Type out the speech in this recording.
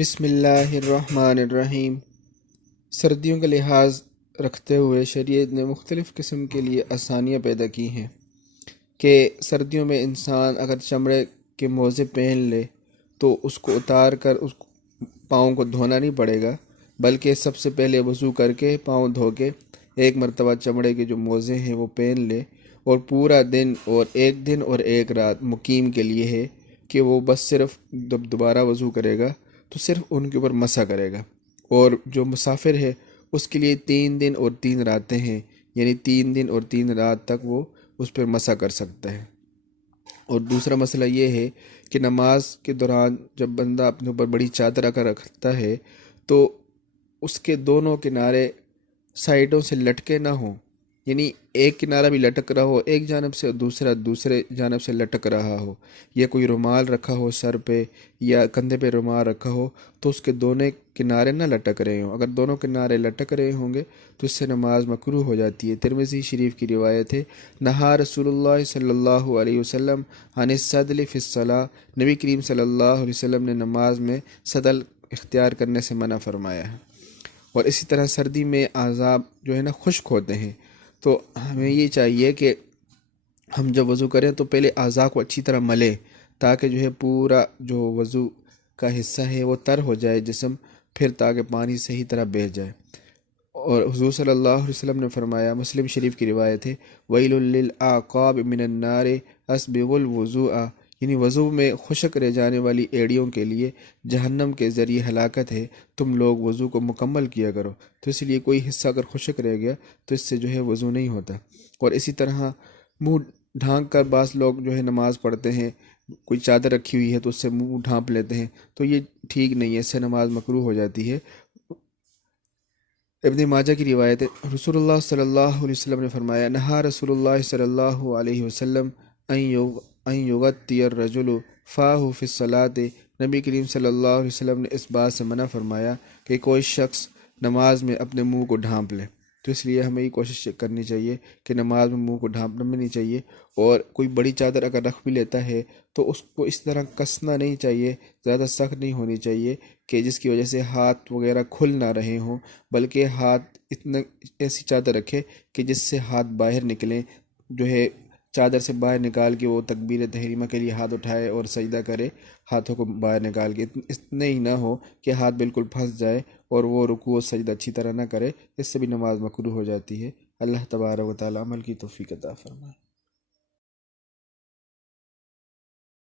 بسم اللہ الرحمن الرحیم۔ سردیوں کا لحاظ رکھتے ہوئے شریعت نے مختلف قسم کے لیے آسانیاں پیدا کی ہیں کہ سردیوں میں انسان اگر چمڑے کے موزے پہن لے تو اس کو اتار کر اس پاؤں کو دھونا نہیں پڑے گا، بلکہ سب سے پہلے وضو کر کے پاؤں دھو کے ایک مرتبہ چمڑے کے جو موزے ہیں وہ پہن لے، اور پورا دن اور ایک رات مقیم کے لیے ہے کہ وہ بس صرف جب دوبارہ وضو کرے گا تو صرف ان کے اوپر مسح کرے گا۔ اور جو مسافر ہے اس کے لیے 3 دن اور 3 راتیں ہیں، یعنی 3 دن اور 3 رات تک وہ اس پر مسح کر سکتا ہے۔ اور دوسرا مسئلہ یہ ہے کہ نماز کے دوران جب بندہ اپنے اوپر بڑی چادر اگر رکھتا ہے تو اس کے دونوں کنارے سائڈوں سے لٹکے نہ ہوں، یعنی ایک کنارہ بھی لٹک رہا ہو ایک جانب سے اور دوسرے جانب سے لٹک رہا ہو، یا کوئی رومال رکھا ہو سر پہ یا کندھے پہ رومال رکھا ہو تو اس کے دونوں کنارے نہ لٹک رہے ہوں۔ اگر دونوں کنارے لٹک رہے ہوں گے تو اس سے نماز مکروہ ہو جاتی ہے۔ ترمذی شریف کی روایت ہے، نہا رسول اللہ صلی اللہ علیہ وسلم عن السدل فی الصلاۃ، نبی کریم صلی اللہ علیہ وسلم نے نماز میں سدل اختیار کرنے سے منع فرمایا ہے۔ اور اسی طرح سردی میں اعضاء جو ہے نا خشک ہوتے ہیں، تو ہمیں یہ چاہیے کہ ہم جب وضو کریں تو پہلے اعضاء کو اچھی طرح ملیں، تاکہ جو ہے پورا جو وضو کا حصہ ہے وہ تر ہو جائے جسم، پھر تاکہ پانی صحیح طرح بہہ جائے۔ اور حضور صلی اللہ علیہ وسلم نے فرمایا، مسلم شریف کی روایت ہے، وَيْلٌ لِّلْأَعْقَابِ مِنَ النَّارِ أَسْبِغُوا الْوُضُوءَ، یعنی وضو میں خشک رہ جانے والی ایڑیوں کے لیے جہنم کے ذریعے ہلاکت ہے، تم لوگ وضو کو مکمل کیا کرو۔ تو اس لیے کوئی حصہ اگر خشک رہ گیا تو اس سے جو ہے وضو نہیں ہوتا۔ اور اسی طرح منہ ڈھانک کر بعض لوگ جو ہے نماز پڑھتے ہیں، کوئی چادر رکھی ہوئی ہے تو اس سے منہ ڈھانپ لیتے ہیں، تو یہ ٹھیک نہیں ہے، اس سے نماز مکروہ ہو جاتی ہے۔ ابن ماجہ کی روایت ہے، رسول اللہ صلی اللہ علیہ وسلم نے فرمایا، نہا رسول اللہ صلی اللہ علیہ وسلم ان یغطی الرجل فاہ فی الصلاۃ، نبی کریم صلی اللہ علیہ وسلم نے اس بات سے منع فرمایا کہ کوئی شخص نماز میں اپنے منہ کو ڈھانپ لے۔ تو اس لیے ہمیں یہ کوشش کرنی چاہیے کہ نماز میں منہ کو ڈھانپنا بھی نہیں چاہیے، اور کوئی بڑی چادر اگر رکھ بھی لیتا ہے تو اس کو اس طرح کسنا نہیں چاہیے، زیادہ سخت نہیں ہونی چاہیے کہ جس کی وجہ سے ہاتھ وغیرہ کھل نہ رہے ہوں، بلکہ ہاتھ اتنا ایسی چادر رکھے کہ جس سے ہاتھ باہر نکلیں، جو ہے چادر سے باہر نکال کے وہ تکبیر تحریمہ کے لیے ہاتھ اٹھائے اور سجدہ کرے، ہاتھوں کو باہر نکال کے، اتنے ہی نہ ہو کہ ہاتھ بالکل پھنس جائے اور وہ رکوع و سجدہ اچھی طرح نہ کرے، اس سے بھی نماز مکروہ ہو جاتی ہے۔ اللہ تبارک و تعالی عمل کی توفیق عطا فرمائے۔